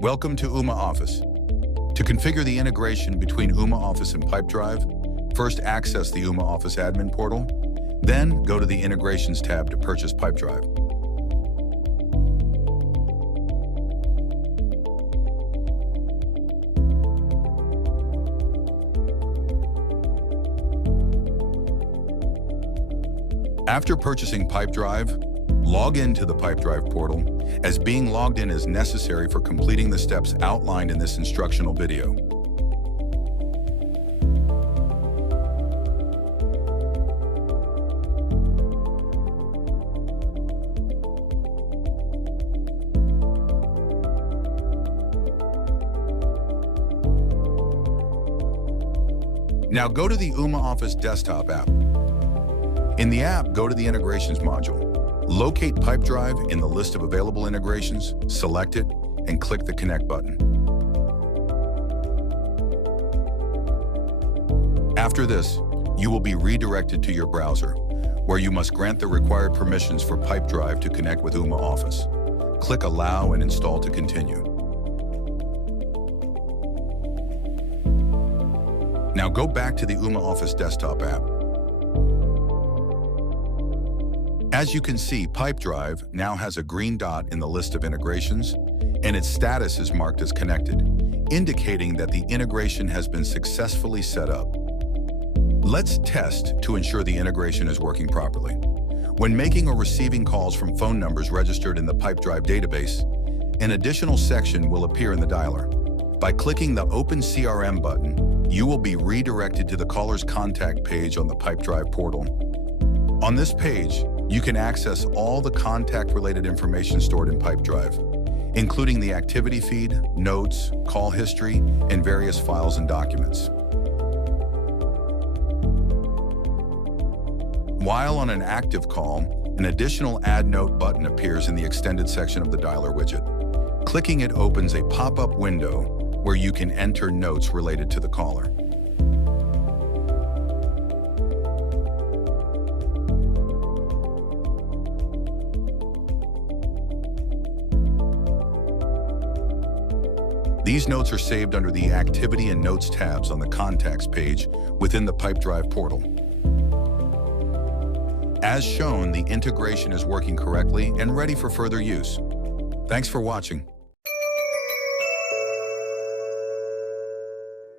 Welcome to Ooma Office. To configure the integration between Ooma Office and Pipedrive, first access the Ooma Office admin portal, then go to the Integrations tab to purchase Pipedrive. After purchasing Pipedrive, log into the Pipedrive portal, as being logged in is necessary for completing the steps outlined in this instructional video. Now go to the Ooma Office desktop app. In the app, go to the Integrations module. Locate Pipedrive in the list of available integrations, select it, and click the Connect button. After this, you will be redirected to your browser, where you must grant the required permissions for Pipedrive to connect with Ooma Office. Click Allow and Install to continue. Now go back to the Ooma Office desktop app. As you can see, Pipedrive now has a green dot in the list of integrations, and its status is marked as connected, indicating that the integration has been successfully set up. Let's test to ensure the integration is working properly. When making or receiving calls from phone numbers registered in the Pipedrive database, an additional section will appear in the dialer. By clicking the Open CRM button, you will be redirected to the caller's contact page on the Pipedrive portal. On this page, you can access all the contact-related information stored in Pipedrive, including the activity feed, notes, call history, and various files and documents. While on an active call, an additional Add Note button appears in the extended section of the dialer widget. Clicking it opens a pop-up window where you can enter notes related to the caller. These notes are saved under the Activity and Notes tabs on the Contacts page within the Pipedrive portal. As shown, the integration is working correctly and ready for further use. Thanks for watching.